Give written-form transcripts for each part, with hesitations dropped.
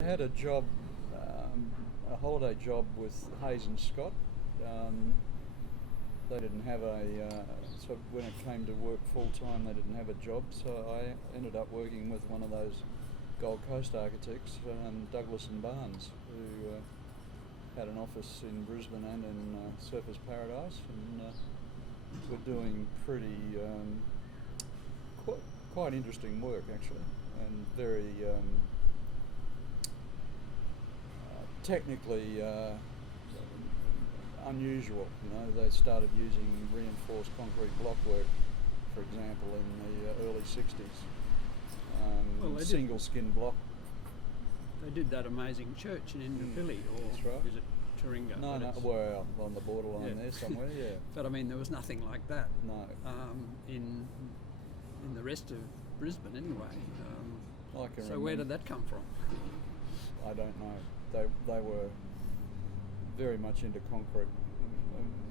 I had a job, a holiday job with Hayes and Scott. They didn't have so when it came to work full time, they didn't have a job. So I ended up working with one of those Gold Coast architects, Douglas and Barnes, who had an office in Brisbane and in Surfers Paradise, and we're doing pretty quite interesting work actually, and very technically unusual. You know, they started using reinforced concrete blockwork, for example, in the early 60s. Single skin block. They did that amazing church in Indooroopilly, or that's right. is it Taringa? No, well, on the borderline there somewhere, yeah. But I mean, there was nothing like that. No. In the rest of Brisbane, anyway. So remember. where did that come from? I don't know. They were very much into concrete.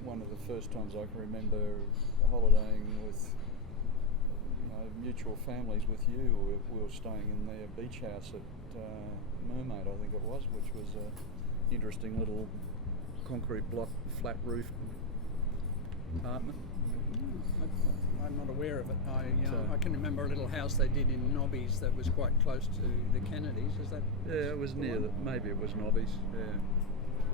One of the first times I can remember holidaying with mutual families with you, we were staying in their beach house at Mermaid, I think it was, which was an interesting little concrete block, flat roofed apartment. I'm not aware of it. I can remember a little house they did in Nobbies that was quite close to the Kennedys. Is that? Yeah, it was near. Maybe it was Nobbies. Yeah.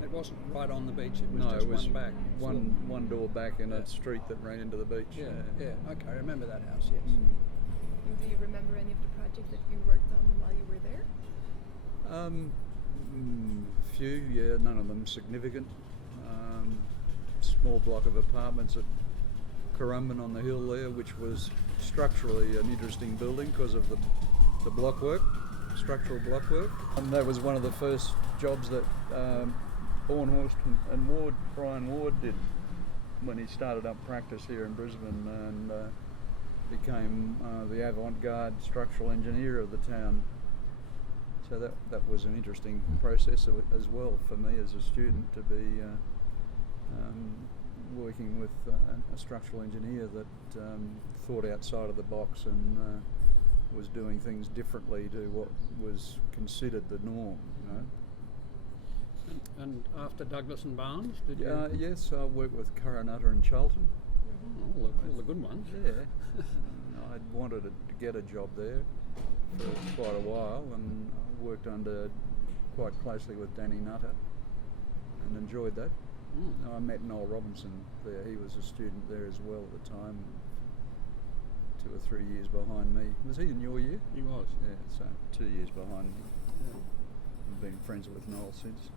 It wasn't right on the beach. It was just one back. One door back in a street that ran into the beach. Yeah. Okay, I remember that house. Yes. And do you remember any of the projects that you worked on while you were there? Few, yeah. None of them significant. Small block of apartments at Currumbin on the hill there, which was structurally an interesting building because of the structural blockwork. And that was one of the first jobs that Bornhorst and Brian Ward did when he started up practice here in Brisbane and became the avant-garde structural engineer of the town. So that was an interesting process as well for me as a student to be working with a structural engineer that thought outside of the box and was doing things differently to what was considered the norm. You know. And after Douglas and Barnes, did you? Yes, I worked with Curranutta and Charlton. All the good ones. Yeah. I'd wanted to get a job there for quite a while, and I worked under quite closely with Danny Nutter and enjoyed that. I met Noel Robinson there. He was a student there as well at the time, 2 or 3 years behind me. Was he in your year? He was. Yeah, so 2 years behind me. Yeah. I've been friends with Noel since.